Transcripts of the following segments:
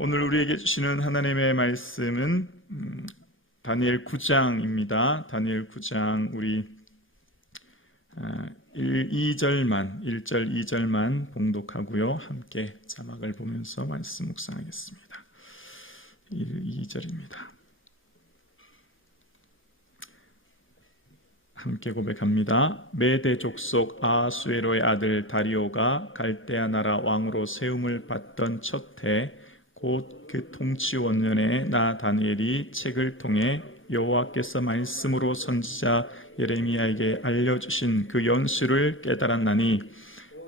오늘 우리에게 주시는 하나님의 말씀은 다니엘 9장입니다. 다니엘 9장 우리 1절, 2절만 봉독하고요. 함께 자막을 보면서 말씀 묵상하겠습니다. 2절입니다. 함께 고백합니다. 메대 족속 아하수에로의 아들 다리오가 갈대아 나라 왕으로 세움을 받던 첫 해 곧 그 통치 원년에 나 다니엘이 책을 통해 여호와께서 말씀으로 선지자 예레미야에게 알려주신 그 연수를 깨달았나니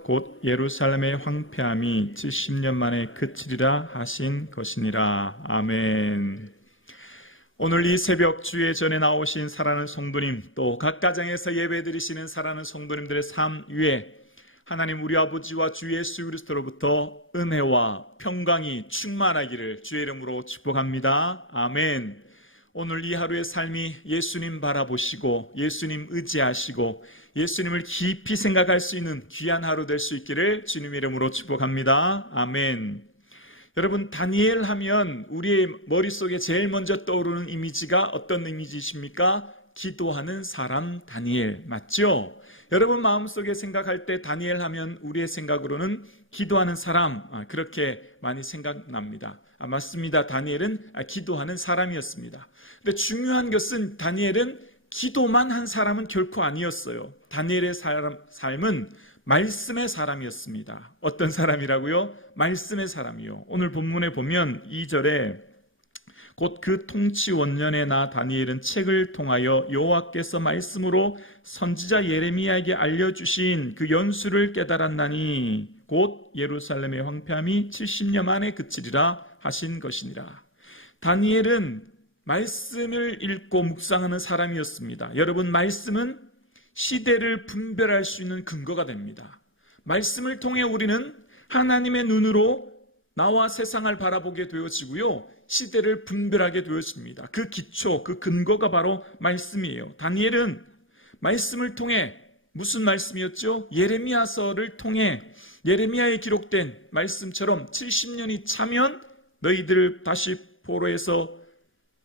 곧 예루살렘의 황폐함이 70년 만에 그치리라 하신 것이니라. 아멘. 오늘 이 새벽 주의 전에 나오신 사랑하는 성도님, 또 각 가정에서 예배드리시는 사랑하는 성도님들의 삶 위에 하나님 우리 아버지와 주 예수 그리스도로부터 은혜와 평강이 충만하기를 주의 이름으로 축복합니다. 아멘. 오늘 이 하루의 삶이 예수님 바라보시고 예수님 의지하시고 예수님을 깊이 생각할 수 있는 귀한 하루 될 수 있기를 주님 이름으로 축복합니다. 아멘. 여러분, 다니엘 하면 우리의 머릿속에 제일 먼저 떠오르는 이미지가 어떤 이미지십니까? 기도하는 사람 다니엘, 맞죠? 여러분 마음속에 생각할 때 다니엘 하면 우리의 생각으로는 기도하는 사람, 그렇게 많이 생각납니다. 맞습니다. 다니엘은 기도하는 사람이었습니다. 근데 중요한 것은 다니엘은 기도만 한 사람은 결코 아니었어요. 다니엘의 삶은 말씀의 사람이었습니다. 어떤 사람이라고요? 말씀의 사람이요. 오늘 본문에 보면 2절에 곧 그 통치 원년에 나 다니엘은 책을 통하여 여호와께서 말씀으로 선지자 예레미야에게 알려주신 그 연수를 깨달았나니 곧 예루살렘의 황폐함이 70년 만에 그치리라 하신 것이니라. 다니엘은 말씀을 읽고 묵상하는 사람이었습니다. 여러분, 말씀은 시대를 분별할 수 있는 근거가 됩니다. 말씀을 통해 우리는 하나님의 눈으로 나와 세상을 바라보게 되어지고요, 시대를 분별하게 되었습니다. 그 기초, 그 근거가 바로 말씀이에요. 다니엘은 말씀을 통해, 무슨 말씀이었죠? 예레미야서를 통해 예레미야에 기록된 말씀처럼 70년이 차면 너희들을 다시 포로에서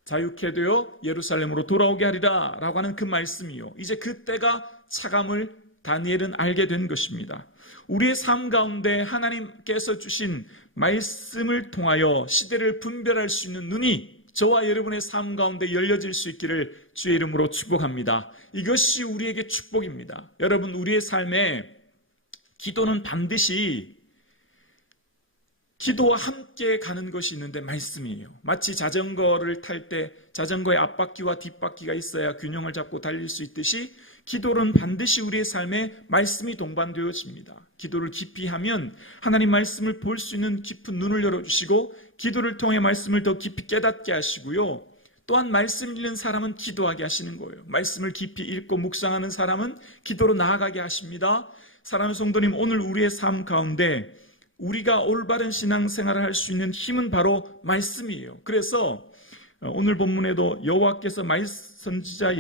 자유케 되어 예루살렘으로 돌아오게 하리라 라고 하는 그 말씀이요, 이제 그때가 차감을 다니엘은 알게 된 것입니다. 우리의 삶 가운데 하나님께서 주신 말씀을 통하여 시대를 분별할 수 있는 눈이 저와 여러분의 삶 가운데 열려질 수 있기를 주의 이름으로 축복합니다. 이것이 우리에게 축복입니다. 여러분, 우리의 삶에 기도는 반드시 기도와 함께 가는 것이 있는데 말씀이에요. 마치 자전거를 탈 때 자전거의 앞바퀴와 뒷바퀴가 있어야 균형을 잡고 달릴 수 있듯이 기도는 반드시 우리의 삶에 말씀이 동반되어집니다. 기도를 깊이 하면 하나님 말씀을 볼 수 있는 깊은 눈을 열어주시고 기도를 통해 말씀을 더 깊이 깨닫게 하시고요, 또한 말씀 읽는 사람은 기도하게 하시는 거예요. 말씀을 깊이 읽고 묵상하는 사람은 기도로 나아가게 하십니다. 사랑하는 성도님, 오늘 우리의 삶 가운데 우리가 올바른 신앙생활을 할 수 있는 힘은 바로 말씀이에요. 그래서 오늘 본문에도 여호와께서 선지자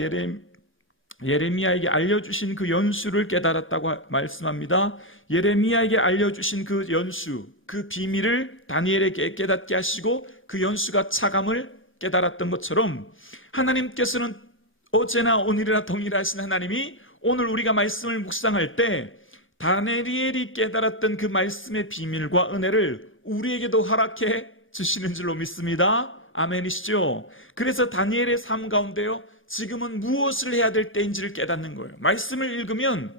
예레미야에게 알려주신 그 연수를 깨달았다고 말씀합니다. 예레미야에게 알려주신 그 연수, 그 비밀을 다니엘에게 깨닫게 하시고 그 연수가 차감을 깨달았던 것처럼 하나님께서는 어제나 오늘이나 동일하신 하나님이 오늘 우리가 말씀을 묵상할 때 다니엘이 깨달았던 그 말씀의 비밀과 은혜를 우리에게도 허락해 주시는 줄로 믿습니다. 아멘이시죠? 그래서 다니엘의 삶 가운데요, 지금은 무엇을 해야 될 때인지를 깨닫는 거예요. 말씀을 읽으면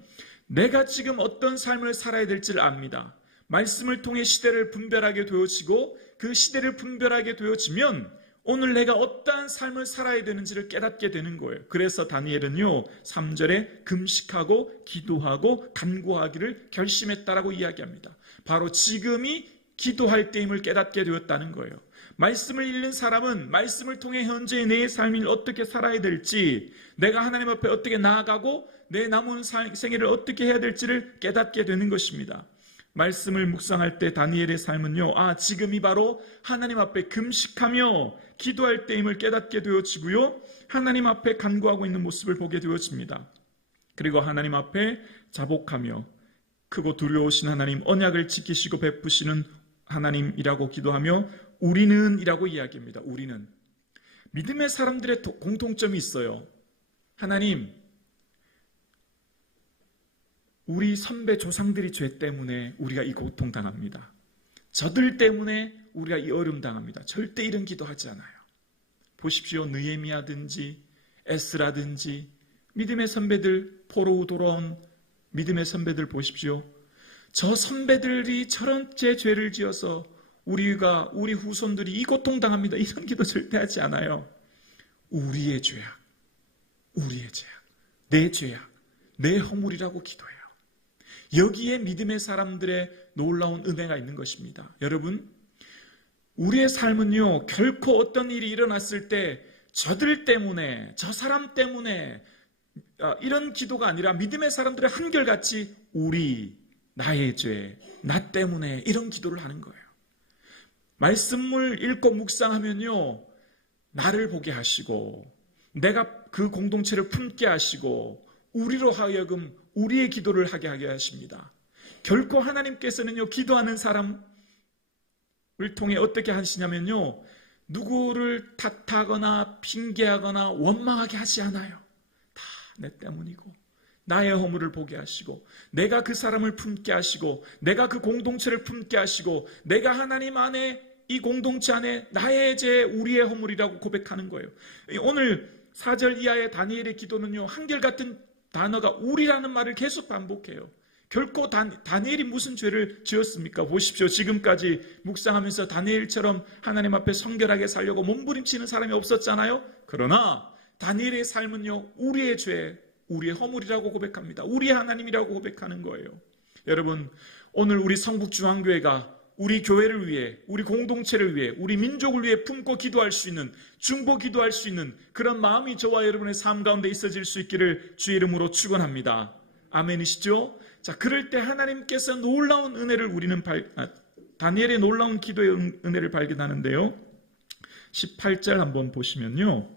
내가 지금 어떤 삶을 살아야 될지를 압니다. 말씀을 통해 시대를 분별하게 되어지고 그 시대를 분별하게 되어지면 오늘 내가 어떠한 삶을 살아야 되는지를 깨닫게 되는 거예요. 그래서 다니엘은요, 3절에 금식하고 기도하고 간구하기를 결심했다라고 이야기합니다. 바로 지금이 기도할 때임을 깨닫게 되었다는 거예요. 말씀을 읽는 사람은 말씀을 통해 현재의 내 삶을 어떻게 살아야 될지, 내가 하나님 앞에 어떻게 나아가고 내 남은 생애를 어떻게 해야 될지를 깨닫게 되는 것입니다. 말씀을 묵상할 때 다니엘의 삶은요, 지금이 바로 하나님 앞에 금식하며 기도할 때임을 깨닫게 되어지고요, 하나님 앞에 간구하고 있는 모습을 보게 되어집니다. 그리고 하나님 앞에 자복하며 크고 두려우신 하나님, 언약을 지키시고 베푸시는 하나님이라고 기도하며 우리는 이라고 이야기합니다. 우리는. 믿음의 사람들의 공통점이 있어요. 하나님, 우리 선배 조상들이 죄 때문에 우리가 이 고통 당합니다. 저들 때문에 우리가 이 어려움 당합니다. 절대 이런 기도하지 않아요. 보십시오. 느헤미야든지 에스라든지 믿음의 선배들, 포로로 돌아온 믿음의 선배들 보십시오. 저 선배들이 저런 죄를 지어서 우리 후손들이 이 고통 당합니다. 이런 기도 절대 하지 않아요. 우리의 죄악, 내 죄악, 내 허물이라고 기도해요. 여기에 믿음의 사람들의 놀라운 은혜가 있는 것입니다. 여러분, 우리의 삶은요, 결코 어떤 일이 일어났을 때 저들 때문에, 저 사람 때문에 이런 기도가 아니라 믿음의 사람들의 한결같이 나의 죄, 나 때문에 이런 기도를 하는 거예요. 말씀을 읽고 묵상하면요, 나를 보게 하시고 내가 그 공동체를 품게 하시고 우리로 하여금 우리의 기도를 하게 하십니다. 결코 하나님께서는요, 기도하는 사람을 통해 어떻게 하시냐면요, 누구를 탓하거나 핑계하거나 원망하게 하지 않아요. 다 내 때문이고 나의 허물을 보게 하시고 내가 그 사람을 품게 하시고 내가 그 공동체를 품게 하시고 내가 하나님 안에 이 공동체 안에 나의 죄, 우리의 허물이라고 고백하는 거예요. 오늘 4절 이하의 다니엘의 기도는요, 한결같은 단어가 우리라는 말을 계속 반복해요. 결코 다니엘이 무슨 죄를 지었습니까? 보십시오. 지금까지 묵상하면서 다니엘처럼 하나님 앞에 성결하게 살려고 몸부림치는 사람이 없었잖아요. 그러나 다니엘의 삶은요, 우리의 죄, 우리의 허물이라고 고백합니다. 우리의 하나님이라고 고백하는 거예요. 여러분, 오늘 우리 성북중앙교회가 우리 교회를 위해, 우리 공동체를 위해, 우리 민족을 위해 품고 기도할 수 있는, 중보 기도할 수 있는 그런 마음이 저와 여러분의 삶 가운데 있어질 수 있기를 주의 이름으로 축원합니다. 아멘이시죠? 자, 그럴 때 하나님께서 놀라운 은혜를 다니엘의 놀라운 기도의 은혜를 발견하는데요. 18절 한번 보시면요.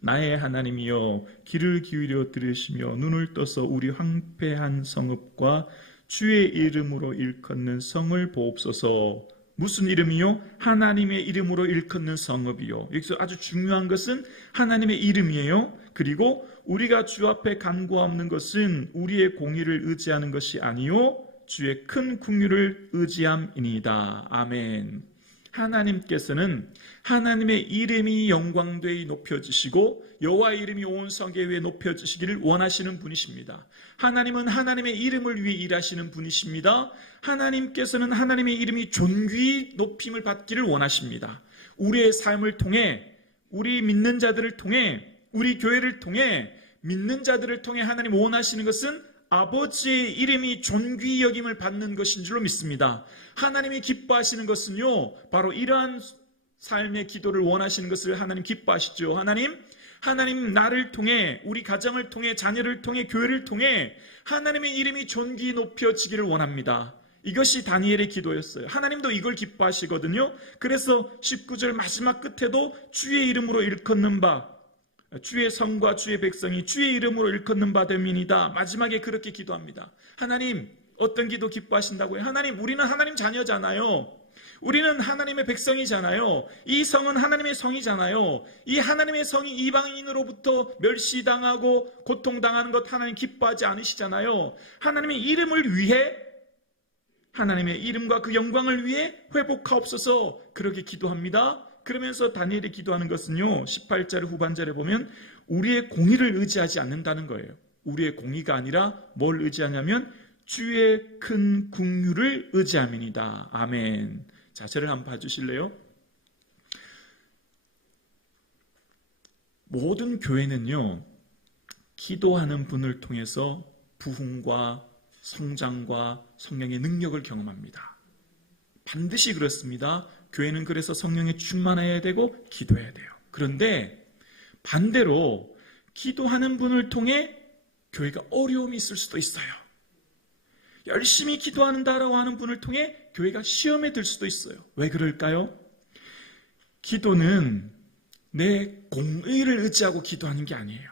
나의 하나님이여, 귀를 기울여 들으시며 눈을 떠서 우리 황폐한 성읍과 주의 이름으로 일컫는 성을 보옵소서. 무슨 이름이요? 하나님의 이름으로 일컫는 성읍이요. 여기서 아주 중요한 것은 하나님의 이름이에요. 그리고 우리가 주 앞에 간구하는 것은 우리의 공의를 의지하는 것이 아니요 주의 큰 긍휼을 의지함이니이다. 아멘. 하나님께서는 하나님의 이름이 영광되이 높여지시고 여호와의 이름이 온 성계 위에 높여지시기를 원하시는 분이십니다. 하나님은 하나님의 이름을 위해 일하시는 분이십니다. 하나님께서는 하나님의 이름이 존귀 높임을 받기를 원하십니다. 우리의 삶을 통해, 우리 믿는 자들을 통해, 우리 교회를 통해, 믿는 자들을 통해 하나님 원하시는 것은 아버지의 이름이 존귀 여김을 받는 것인 줄로 믿습니다. 하나님이 기뻐하시는 것은요, 바로 이러한 삶의 기도를 원하시는 것을 하나님 기뻐하시죠. 하나님 나를 통해, 우리 가정을 통해, 자녀를 통해, 교회를 통해 하나님의 이름이 존귀 높여지기를 원합니다. 이것이 다니엘의 기도였어요. 하나님도 이걸 기뻐하시거든요. 그래서 19절 마지막 끝에도 주의 이름으로 일컫는 바, 주의 성과 주의 백성이 주의 이름으로 일컫는 바 됨이니이다. 마지막에 그렇게 기도합니다. 하나님, 어떤 기도 기뻐하신다고요? 하나님, 우리는 하나님 자녀잖아요. 우리는 하나님의 백성이잖아요. 이 성은 하나님의 성이잖아요. 이 하나님의 성이 이방인으로부터 멸시당하고 고통당하는 것 하나님 기뻐하지 않으시잖아요. 하나님의 이름을 위해, 하나님의 이름과 그 영광을 위해 회복하옵소서, 그렇게 기도합니다. 그러면서 다니엘이 기도하는 것은요, 18절 후반절에 보면 우리의 공의를 의지하지 않는다는 거예요. 우리의 공의가 아니라 뭘 의지하냐면 주의 큰 긍휼을 의지함이니이다. 아멘. 자, 저를 한번 봐주실래요? 모든 교회는요, 기도하는 분을 통해서 부흥과 성장과 성령의 능력을 경험합니다. 반드시 그렇습니다. 교회는 그래서 성령에 충만해야 되고 기도해야 돼요. 그런데 반대로 기도하는 분을 통해 교회가 어려움이 있을 수도 있어요. 열심히 기도한다라고 하는 분을 통해 교회가 시험에 들 수도 있어요. 왜 그럴까요? 기도는 내 공의를 의지하고 기도하는 게 아니에요.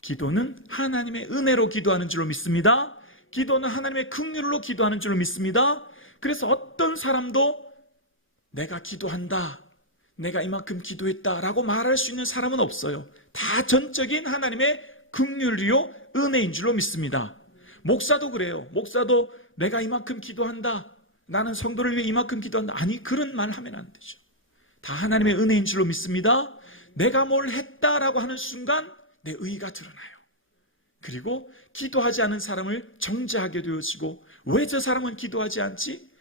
기도는 하나님의 은혜로 기도하는 줄로 믿습니다. 기도는 하나님의 긍휼로 기도하는 줄로 믿습니다. 그래서 어떤 사람도 내가 기도한다, 내가 이만큼 기도했다라고 말할 수 있는 사람은 없어요. 다 전적인 하나님의 긍휼이요 은혜인 줄로 믿습니다. 목사도 그래요. 목사도 내가 이만큼 기도한다, 나는 성도를 위해 이만큼 기도한다, 아니 그런 말 하면 안 되죠. 다 하나님의 은혜인 줄로 믿습니다. 내가 뭘 했다라고 하는 순간 내 의의가 드러나요. 그리고 기도하지 않은 사람을 정죄하게 되어지고, 왜 저 사람은 기도하지 않지?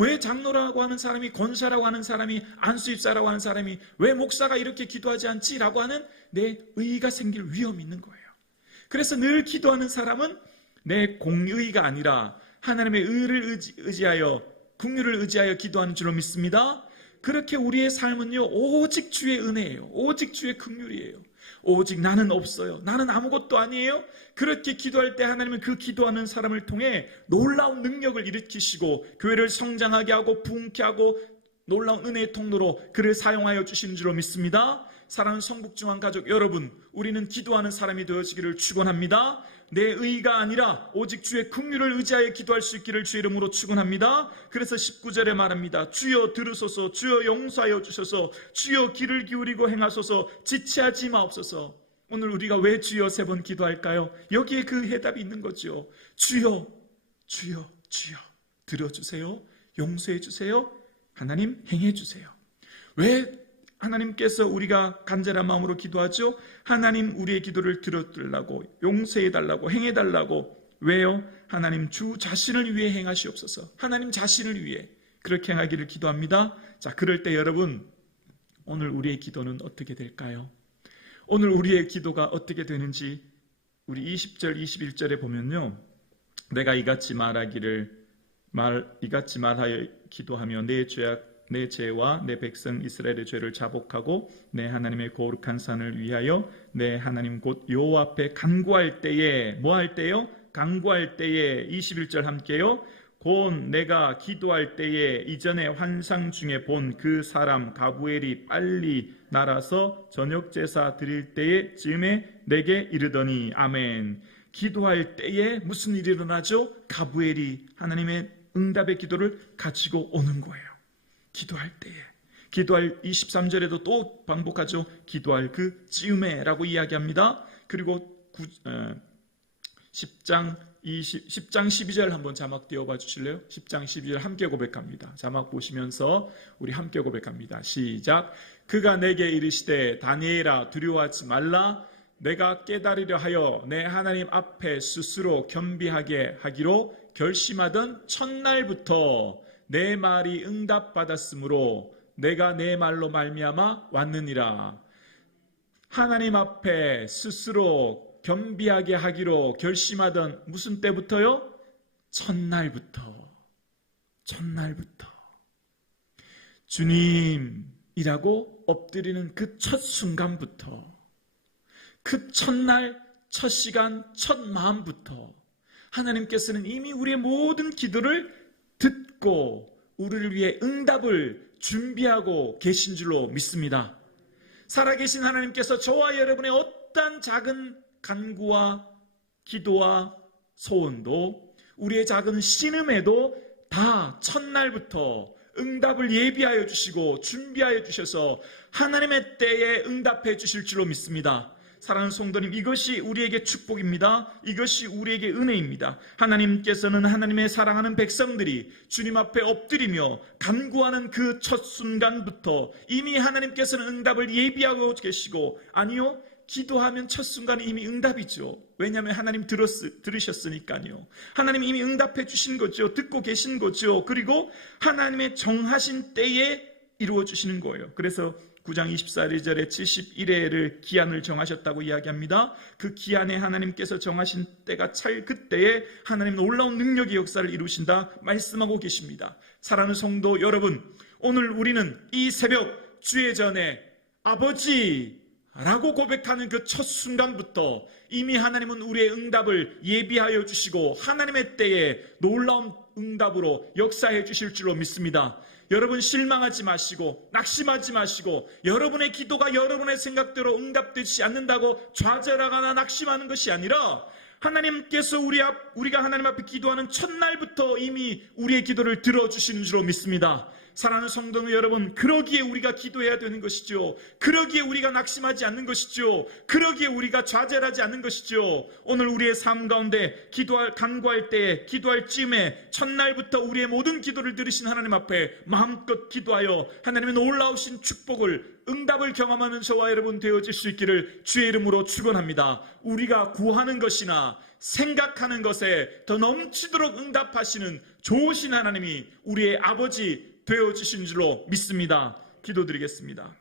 왜 장로라고 하는 사람이, 권사라고 하는 사람이, 안수입사라고 하는 사람이, 왜 목사가 이렇게 기도하지 않지? 라고 하는 내 의의가 생길 위험이 있는 거예요. 그래서 늘 기도하는 사람은 내 공의가 아니라 하나님의 의를 의지하여, 긍휼을 의지하여 기도하는 줄로 믿습니다. 그렇게 우리의 삶은요, 오직 주의 은혜예요. 오직 주의 긍휼이에요. 오직 나는 없어요, 나는 아무것도 아니에요. 그렇게 기도할 때 하나님은 그 기도하는 사람을 통해 놀라운 능력을 일으키시고 교회를 성장하게 하고 부흥케 하고 놀라운 은혜의 통로로 그를 사용하여 주시는 줄로 믿습니다. 사랑하는 성북중앙 가족 여러분, 우리는 기도하는 사람이 되어지기를 축원합니다. 내 의가 아니라 오직 주의 긍휼을 의지하여 기도할 수 있기를 주의 이름으로 축원합니다. 그래서 19절에 말합니다. 주여 들으소서, 주여 용서하여 주소서, 주여 귀를 기울이고 행하소서, 지체하지 마옵소서. 오늘 우리가 왜 주여 3번 기도할까요? 여기에 그 해답이 있는 거죠. 주여, 주여, 주여 들어주세요, 용서해 주세요, 하나님 행해 주세요. 왜 하나님께서 우리가 간절한 마음으로 기도하죠? 하나님 우리의 기도를 들어달라고, 용서해달라고, 행해달라고. 왜요? 하나님 주 자신을 위해 행하시옵소서. 하나님 자신을 위해 그렇게 행하기를 기도합니다. 자, 그럴 때 여러분, 오늘 우리의 기도는 어떻게 될까요? 오늘 우리의 기도가 어떻게 되는지 우리 20절, 21절에 보면요, 내가 이같이 말하여 기도하며 내 죄와 내 백성 이스라엘의 죄를 자복하고 내 하나님의 거룩한 산을 위하여 내 하나님 곧 여호와 앞에 간구할 때에, 뭐 할 때요? 간구할 때에, 21절 함께요. 곧 내가 기도할 때에 이전에 환상 중에 본 그 사람 가브엘이 빨리 날아서 저녁 제사 드릴 때에 즈음에 내게 이르더니. 아멘. 기도할 때에 무슨 일이 일어나죠? 가브엘이 하나님의 응답의 기도를 가지고 오는 거예요. 기도할 때에, 기도할 23절에도 또 반복하죠. 기도할 그 즈음에라고 이야기합니다. 그리고 10장 12절 한번 자막 띄워봐 주실래요? 10장 12절 함께 고백합니다. 자막 보시면서 우리 함께 고백합니다. 시작. 그가 내게 이르시되 다니엘아 두려워하지 말라. 내가 깨달으려 하여 내 하나님 앞에 스스로 겸비하게 하기로 결심하던 첫날부터 내 말이 응답받았으므로 내가 내 말로 말미암아 왔느니라. 하나님 앞에 스스로 겸비하게 하기로 결심하던 무슨 때부터요? 첫날부터. 주님이라고 엎드리는 그 첫 순간부터, 그 첫날, 첫 시간, 첫 마음부터 하나님께서는 이미 우리의 모든 기도를 듣고 우리를 위해 응답을 준비하고 계신 줄로 믿습니다. 살아계신 하나님께서 저와 여러분의 어떠한 작은 간구와 기도와 소원도, 우리의 작은 신음에도 다 첫날부터 응답을 예비하여 주시고 준비하여 주셔서 하나님의 때에 응답해 주실 줄로 믿습니다. 사랑하는 성도님, 이것이 우리에게 축복입니다. 이것이 우리에게 은혜입니다. 하나님께서는 하나님의 사랑하는 백성들이 주님 앞에 엎드리며 간구하는 그 첫 순간부터 이미 하나님께서는 응답을 예비하고 계시고, 아니요, 기도하면 첫 순간에 이미 응답이죠. 왜냐하면 하나님 들으셨으니까요. 하나님 이미 응답해 주신 거죠. 듣고 계신 거죠. 그리고 하나님의 정하신 때에 이루어 주시는 거예요. 그래서 9장 24절에 71회를 기한을 정하셨다고 이야기합니다. 그 기한에 하나님께서 정하신 때가 찰 그때에 하나님 놀라운 능력의 역사를 이루신다 말씀하고 계십니다. 사랑하는 성도 여러분, 오늘 우리는 이 새벽 주의 전에 아버지라고 고백하는 그 첫 순간부터 이미 하나님은 우리의 응답을 예비하여 주시고 하나님의 때에 놀라운 응답으로 역사해 주실 줄로 믿습니다. 여러분 실망하지 마시고 낙심하지 마시고, 여러분의 기도가 여러분의 생각대로 응답되지 않는다고 좌절하거나 낙심하는 것이 아니라, 하나님께서 우리가 하나님 앞에 기도하는 첫날부터 이미 우리의 기도를 들어주시는 줄로 믿습니다. 사랑하는 성도 여러분, 그러기에 우리가 기도해야 되는 것이죠. 그러기에 우리가 낙심하지 않는 것이죠. 그러기에 우리가 좌절하지 않는 것이죠. 오늘 우리의 삶 가운데 간구할 때에, 기도할 쯤에 첫날부터 우리의 모든 기도를 들으신 하나님 앞에 마음껏 기도하여 하나님의 놀라우신 축복을, 응답을 경험하는 저와 여러분 되어질 수 있기를 주의 이름으로 축원합니다. 우리가 구하는 것이나 생각하는 것에 더 넘치도록 응답하시는 좋으신 하나님이 우리의 아버지 되어주신 줄로 믿습니다. 기도드리겠습니다.